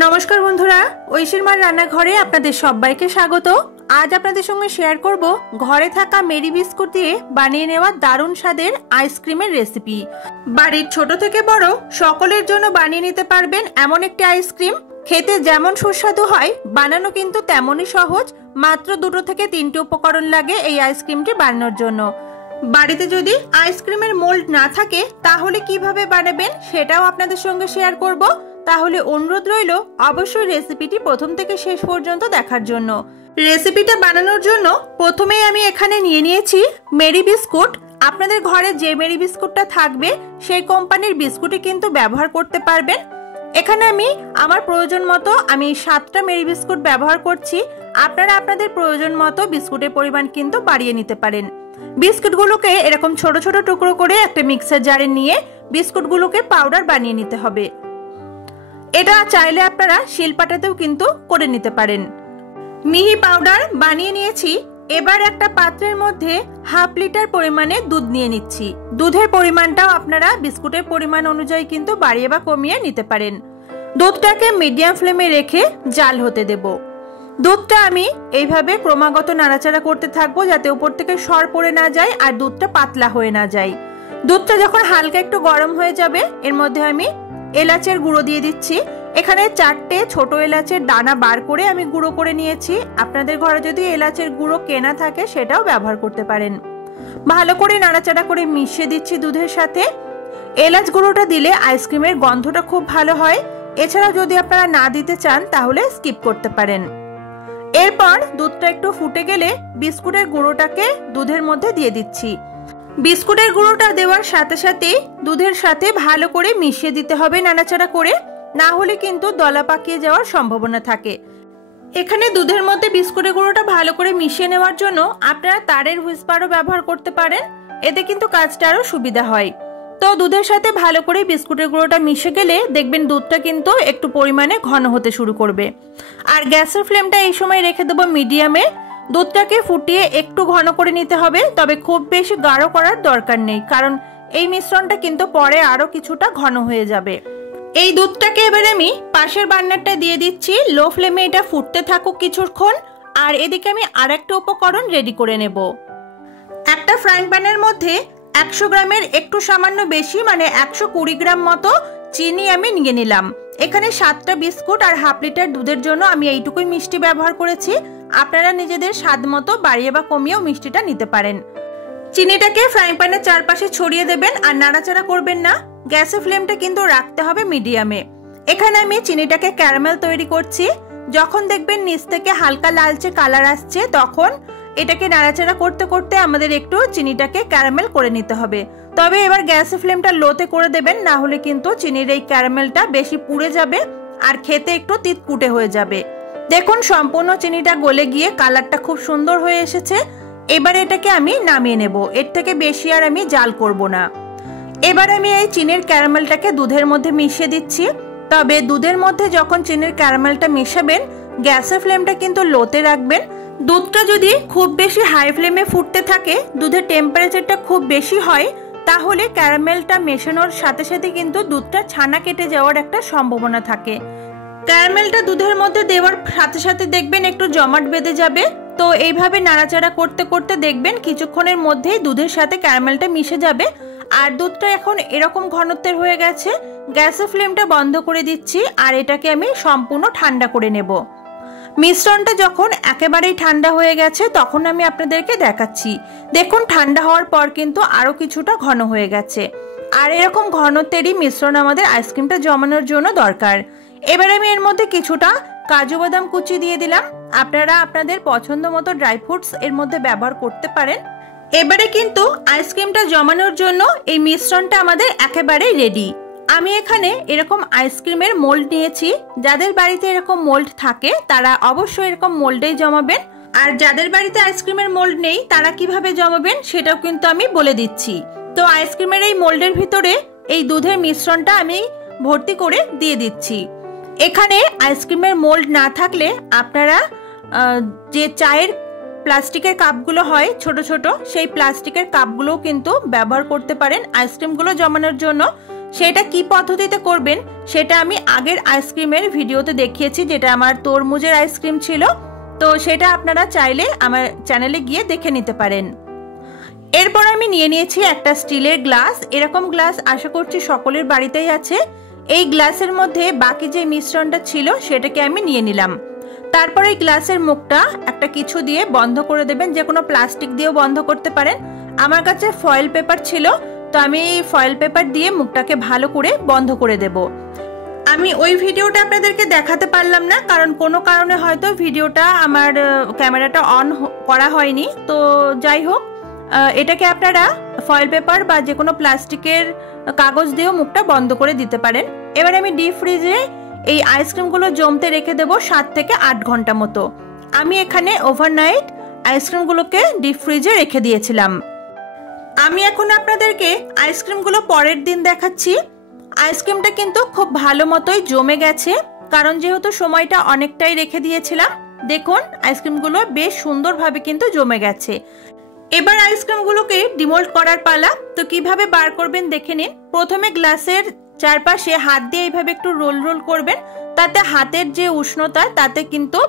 नमस्कार बंधुरा ঐশীর মার রান্নাঘরে আপনাদের সবাইকে স্বাগত। আজ আপনাদের সঙ্গে শেয়ার করব ঘরে থাকা মেরি বিস্কুট দিয়ে বানিয়ে নেওয়া দারুণ স্বাদের আইসক্রিমের রেসিপি। বাড়ির ছোট থেকে বড় সকলের জন্য বানিয়ে নিতে পারবেন এমন একটি আইসক্রিম। খেতে যেমন সুস্বাদু হয়, বানানো কিন্তু তেমনই সহজ। মাত্র 2 থেকে 3টি উপকরণ লাগে এই আইসক্রিমটি বানানোর জন্য। বাড়িতে যদি আইসক্রিমের মোল্ড না থাকে তাহলে কিভাবে বানাবেন সেটাও আপনাদের সঙ্গে শেয়ার করব। তাহলে অনুরোধ রইল অবশ্যই রেসিপিটি প্রথম থেকে শেষ পর্যন্ত দেখার জন্য। রেসিপিটা বানানোর জন্য প্রথমেই আমি এখানে নিয়ে নিয়েছি মেরি বিস্কুট। আপনাদের ঘরে যে মেরি বিস্কুটটা থাকবে সেই কোম্পানির বিস্কুটই কিন্তু ব্যবহার করতে পারবেন। এখানে আমি আমার প্রয়োজন মতো 7টা মেরি বিস্কুট ব্যবহার করছি। আপনারা আপনাদের প্রয়োজন মতো বিস্কুটের পরিমাণ কিন্তু বাড়িয়ে নিতে পারেন। বিস্কুটগুলোকে এরকম ছোট ছোট টুকরো করে একটা মিক্সার জারে নিয়ে বিস্কুটগুলোকে পাউডার বানিয়ে নিতে হবে। এটা চাইলে আপনারা শিলপাটাতেও কিন্তু করে নিতে পারেন। মিহি পাউডার বানিয়ে নিয়েছি। এবার একটা পাত্রের মধ্যে 1/2 লিটার পরিমাণে দুধ নিয়ে নিচ্ছি। দুধের পরিমাণটাও আপনারা বিস্কুটের পরিমাণ অনুযায়ী কিন্তু বাড়িয়ে বা কমিয়ে নিতে পারেন। দুধটাকে মিডিয়াম ফ্লেমে রেখে জাল হতে দেব। দুধটা আমি এইভাবে ক্রমাগত নাড়াচাড়া করতে থাকবো যাতে উপর থেকে সর পড়ে না যায় আর দুধটা পাতলা হয়ে না যায়। দুধটা যখন হালকা একটু গরম হয়ে যাবে এর মধ্যে আমি এলাচের গুঁড়ো দিয়ে দিচ্ছি। এখানে 4টে ছোট এলাচের দানা বার করে আমি গুঁড়ো করে নিয়েছি। আপনাদের ঘরে যদি এলাচের গুঁড়ো কেনা থাকে সেটাও ব্যবহার করতে পারেন। ভালো করে নাড়াচাড়া করে মিশিয়ে দিচ্ছি দুধের সাথে। এলাচ গুঁড়োটা দিলে আইসক্রিমের গন্ধটা খুব ভালো হয়। এছাড়া যদি আপনারা না দিতে চান তাহলে স্কিপ করতে পারেন। এরপর দুধটা একটু ফুটে গেলে বিস্কুটের গুঁড়োটাকে দুধের মধ্যে দিয়ে দিচ্ছি। বিস্কুটের গুঁড়োটা দেওয়ার সাথে সাথে দুধের সাথে ভালো করে মিশিয়ে দিতে হবে নাড়াচাড়া করে, না হলে কিন্তু দলা পাকিয়ে যাওয়ার সম্ভাবনা থাকে। এখানে দুধের মধ্যে বিস্কুটের গুঁড়োটা ভালো করে মিশিয়ে নেওয়ার জন্য আপনারা তারের হুইস্পারও ব্যবহার করতে পারেন। এতে কিন্তু কাজটা আরো সুবিধা হয়। তো দুধের সাথে ভালো করে বিস্কুটের গুঁড়োটা মিশে গেলে দেখবেন দুধটা কিন্তু একটু পরিমাণে ঘন হতে শুরু করবে। আর গ্যাসের ফ্লেমটা এই সময় রেখে দেবো মিডিয়ামে। দুধটাকে ফুটিয়ে একটু ঘন করে নিতে হবে, তবে খুব বেশি গাঢ় করার দরকার নেই, কারণ এই মিশ্রণটা কিন্তু পরে আরো কিছুটা ঘন হয়ে যাবে। এই দুধটাকে এবার আমি পাশের বার্নারটা দিয়ে দিচ্ছি। লো ফ্লেমে এটা ফুটতে থাকুক কিছুক্ষণ। আর এদিকে আমি আরেকটা উপকরণ রেডি করে নেব। একটা ফ্রাইং প্যানের মধ্যে 100 গ্রামের একটু সামান্য বেশি 120 গ্রাম মতো চিনি আমি নিয়ে নিলাম। এখানে 7টা বিস্কুট আর 1/2 লিটার দুধের জন্য আমি এইটুকুই মিষ্টি ব্যবহার করেছি। আপনারা নিজেদের স্বাদ মতো বাড়িয়ে বা কমিয়েও মিষ্টিটা নিতে পারেন। চিনিটাকে ফ্রাইং প্যানের চারপাশে ছড়িয়ে দেবেন আর নাড়াচাড়া করবেন না। গ্যাসের ফ্লেমটা কিন্তু রাখতে হবে মিডিয়ামে। এখানে আমি চিনিটাকে ক্যারামেল তৈরি করছি। যখন দেখবেন নিচ থেকে হালকা লালচে কালার আসছে তখন এটাকে নাড়াচাড়া করতে করতে আমাদের একটু চিনিটাকে ক্যারামেল করে নিতে হবে। তবে এবার গ্যাসের ফ্লেমটা লোতে করে দেবেন, না হলে কিন্তু চিনির এই ক্যারামেলটা বেশি পুড়ে যাবে আর খেতে একটু তিতকুটে হয়ে যাবে। দেখুন সম্পূর্ণ চিনিটা গলে গিয়ে কালারটা খুব সুন্দর হয়ে এসেছে। এবার এটাকে আমি নামিয়ে নেব। এর থেকে বেশি আর আমি জাল করব না। এবার আমি এই চিনির ক্যারামেলটাকে দুধের মধ্যে মিশিয়ে দিচ্ছি। তবে দুধের মধ্যে যখন চিনির ক্যারামেলটা মেশাবেন গ্যাসের ফ্লেমটা কিন্তু লোতে রাখবেন। দুধটা যদি খুব বেশি হাই ফ্লেমে ফুটতে থাকে, দুধের টেম্পারেচারটা খুব বেশি হয়, তাহলে ক্যারামেলটা মেশানোর সাথে সাথে কিন্তু দুধটা ছানা কেটে যাওয়ার একটা সম্ভাবনা থাকে। ক্যারামেলটা দুধের মধ্যে দেওয়ার সাথে সাথে দেখবেন একটু জমাট বেঁধে যাবে। তো এইভাবে নাড়াচাড়া করতে করতে দেখবেন কিছুক্ষণের মধ্যেই দুধের সাথে ক্যারামেলটা মিশে যাবে। আর দুধটা এখন এরকম ঘনত্বের হয়ে গেছে। গ্যাসের ফ্লেমটা বন্ধ করে দিচ্ছি আর এটাকে আমি সম্পূর্ণ ঠান্ডা করে নেব। মিশ্রণটা যখন একেবারেই ঠান্ডা হয়ে গেছে তখন আমি আপনাদেরকে দেখাচ্ছি। দেখুন ঠান্ডা হওয়ার পর কিন্তু আরো কিছুটা ঘন হয়ে গেছে। আর এরকম ঘনত্বেরই মিশ্রণ আমাদের আইসক্রিমটা জমানোর জন্য দরকার। এবার আমি এর মধ্যে কিছুটা কাজু বাদাম কুচি দিয়ে দিলাম। আপনারা আপনাদের পছন্দ মতো ড্রাই ফ্রুটস এর মধ্যে ব্যবহার করতে পারেন। এবারে কিন্তু আইসক্রিমটা জমানোর জন্য এই মিশ্রণটা আমাদের একেবারেই রেডি। আমি এখানে এরকম আইসক্রিমের মোল্ড নিয়েছি। যাদের বাড়িতে এরকম মোল্ড থাকে তারা অবশ্যই এরকম মোল্ডেই জমাবেন। আর যাদের বাড়িতে আইসক্রিমের মোল্ড নেই তারা কিভাবে জমাবেন সেটাও কিন্তু আমি বলে দিচ্ছি। তো আইসক্রিমের এই মোল্ডের ভিতরে এই দুধের মিশ্রণটা আমি ভর্তি করে দিয়ে দিচ্ছি। এখানে আইসক্রিমের মোল্ড না থাকলে আপনারা যে চায়ের প্লাস্টিকের কাপগুলো হয় ছোট ছোট, সেই প্লাস্টিকের কাপগুলোও কিন্তু ব্যবহার করতে পারেন আইসক্রিমগুলো জমানোর জন্য। সেটা কি পদ্ধতিতে করবেন সেটা আমি আগের আইসক্রিমের ভিডিওতে দেখিয়েছি, যেটা আমার তরমুজের আইসক্রিম ছিল। তো সেটা আপনারা চাইলে আমার চ্যানেলে গিয়ে দেখে নিতে পারেন। এরপর আমি নিয়ে নিয়েছি একটা স্টিলের গ্লাস। এরকম গ্লাস আশা করছি সকলের বাড়িতেই আছে। এই গ্লাসের মধ্যে বাকি যে মিশ্রণটা ছিল সেটাকে আমি নিয়ে নিলাম। তারপরে এই গ্লাসের মুখটা একটা কিছু দিয়ে বন্ধ করে দেবেন, যে কোনো প্লাস্টিক দিয়েও বন্ধ করতে পারেন। আমার কাছে ফয়েল পেপার ছিল, তো আমি ফয়েল পেপার দিয়ে মুখটাকে ভালো করে বন্ধ করে দেব। আমি ওই ভিডিওটা আপনাদেরকে দেখাতে পারলাম না, কারণ কোনো কারণে হয়তো ভিডিওটা আমার ক্যামেরাটা অন করা হয়নি। তো যাই হোক, এটাকে আপনারা ফয়েল পেপার বা যে কোনো প্লাস্টিকের কাগজ দিয়েও মুখটা বন্ধ করে দিতে পারেন। এবার আমি ডিপ ফ্রিজে এই আইসক্রিমগুলো জমতে রেখে দেবো 7 থেকে 8 ঘন্টা মতো। আমি এখানে ওভারনাইট আইসক্রিমগুলোকে ডিপ ফ্রিজে রেখে দিয়েছিলাম। আমি এখন আপনাদেরকে আইসক্রিমগুলো পরের দিন দেখাচ্ছি। আইসক্রিমটা কিন্তু খুব ভালো মতোই জমে গেছে, কারণ যেহেতু সময়টা অনেকটাই রেখে দিয়েছিলাম। দেখুন আইসক্রিমগুলো বেশ সুন্দরভাবে কিন্তু জমে গেছে। এবার আইসক্রিমগুলোকে ডিমোল্ড করার পালা। তো কিভাবে বার করবেন দেখে নিন। প্রথমে গ্লাসের চারপাশে হাত দিয়ে এইভাবে একটু রোল রোল করবেন, তাতে হাতের যে উষ্ণতা তাতে কিন্তু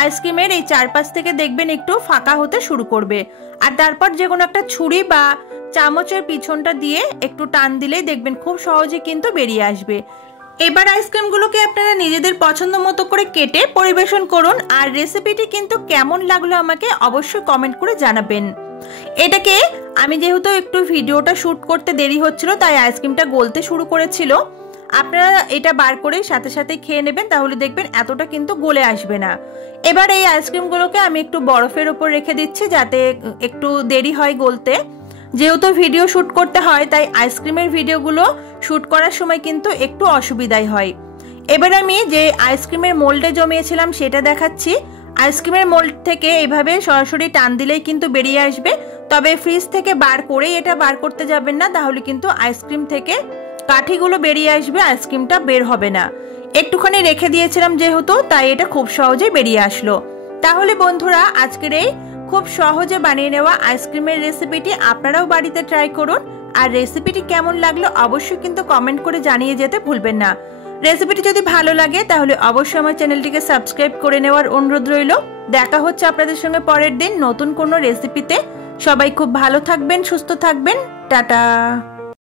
আইসক্রিমের এই চারপাশ থেকে দেখবেন একটু ফাঁকা হতে শুরু করবে। আর তারপর যে কোনো একটা ছুরি বা চামচের পিছনটা দিয়ে একটু টান দিলেই দেখবেন খুব সহজে কিন্তু বেরিয়ে আসবে। এবার আইসক্রিমগুলোকে আপনারা নিজেদের পছন্দ মতো করে কেটে পরিবেশন করুন। আর রেসিপিটি কিন্তু কেমন লাগলো আমাকে অবশ্যই কমেন্ট করে জানাবেন। এটাকে আমি যেহেতু একটু ভিডিওটা শ্যুট করতে দেরি হচ্ছিল, তাই আইসক্রিমটা গলতে শুরু করেছিল। আপনারা এটা বার করে সাথে সাথে খেয়ে নেবেন, তাহলে দেখবেন এতটা কিন্তু গলে আসবে না। এবার এই আইসক্রিমগুলোকে আমি একটু বরফের ওপর রেখে দিচ্ছি, যাতে একটু দেরি হয় গলতে। যেহেতু ভিডিও শ্যুট করতে হয়, তাই আইসক্রিমের ভিডিওগুলো শ্যুট করার সময় কিন্তু একটু অসুবিধাই হয়। এবার আমি যে আইসক্রিমের মোল্ডে জমিয়েছিলাম সেটা দেখাচ্ছি। আইসক্রিমের মোল্ড থেকে এইভাবে সরাসরি টান দিলেই কিন্তু বেরিয়ে আসবে, তবে ফ্রিজ থেকে বার করেই এটা বার করতে যাবেন না, তাহলে কিন্তু আইসক্রিম থেকে কাঠিগুলো বেরিয়ে আসবে, আইসক্রিমটা বের হবে না। একটুখানি রেখে দিয়েছিলাম যেহেতু, তাই এটা খুব সহজেই বেরিয়ে আসলো। তাহলে বন্ধুরা, আজকের এই খুব সহজে বানিয়ে নেওয়া আইসক্রিমের রেসিপিটি আপনারাও বাড়িতে ট্রাই করুন। আর রেসিপিটি কেমন লাগলো অবশ্যই কিন্তু কমেন্ট করে জানিয়ে যেতে ভুলবেন না। রেসিপিটি যদি ভালো লাগে তাহলে অবশ্যই আমার চ্যানেলটিকে সাবস্ক্রাইব করে নেওয়ার অনুরোধ রইল। দেখা হচ্ছে আপনাদের সঙ্গে পরের দিন নতুন কোনো রেসিপিতে। সবাই খুব ভালো থাকবেন, সুস্থ থাকবেন। টাটা।